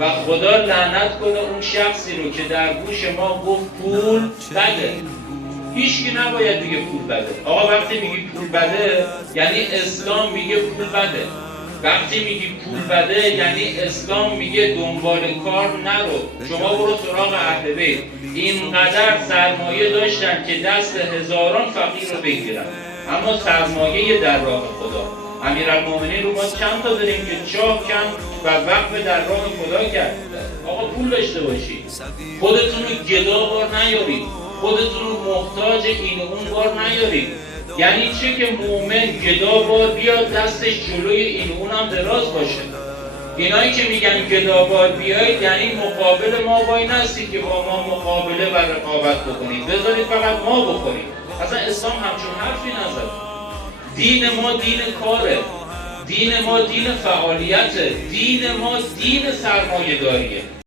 و خدا لعنت کنه اون شخصی رو که در گوش ما گفت پول بده. هیچکی نباید دیگه پول بده. آقا وقتی میگی پول بده یعنی اسلام میگه پول بده. وقتی میگی پول بده یعنی اسلام میگه دنبال کار نرو، شما برو سراغ اهل بیت. اینقدر سرمایه داشتن که دست هزاران فقیر رو بگیرن، اما سرمایه در راه خدا. امیرالمومنین رو ما چند تا داریم که چاه کند و وقف در راه خدا کرد. آقا پول داشته باشید، خودتون رو گدا بار نیارید، خودتون رو محتاج این و اون بار نیارید. یعنی چه که مومن گدا بار بیاد دستش جلوی این و اون هم دراز باشه. اینایی که میگن گدا بار بیایید یعنی مقابل ما وای نستید که با ما مقابله و رقابت بکنید، بذارید فقط ما بخورید. اصلا اسلام همچون حرفی نزد. دین ما دین کاره، دین ما دین فعالیته، دین ما دین سرمایه داریه.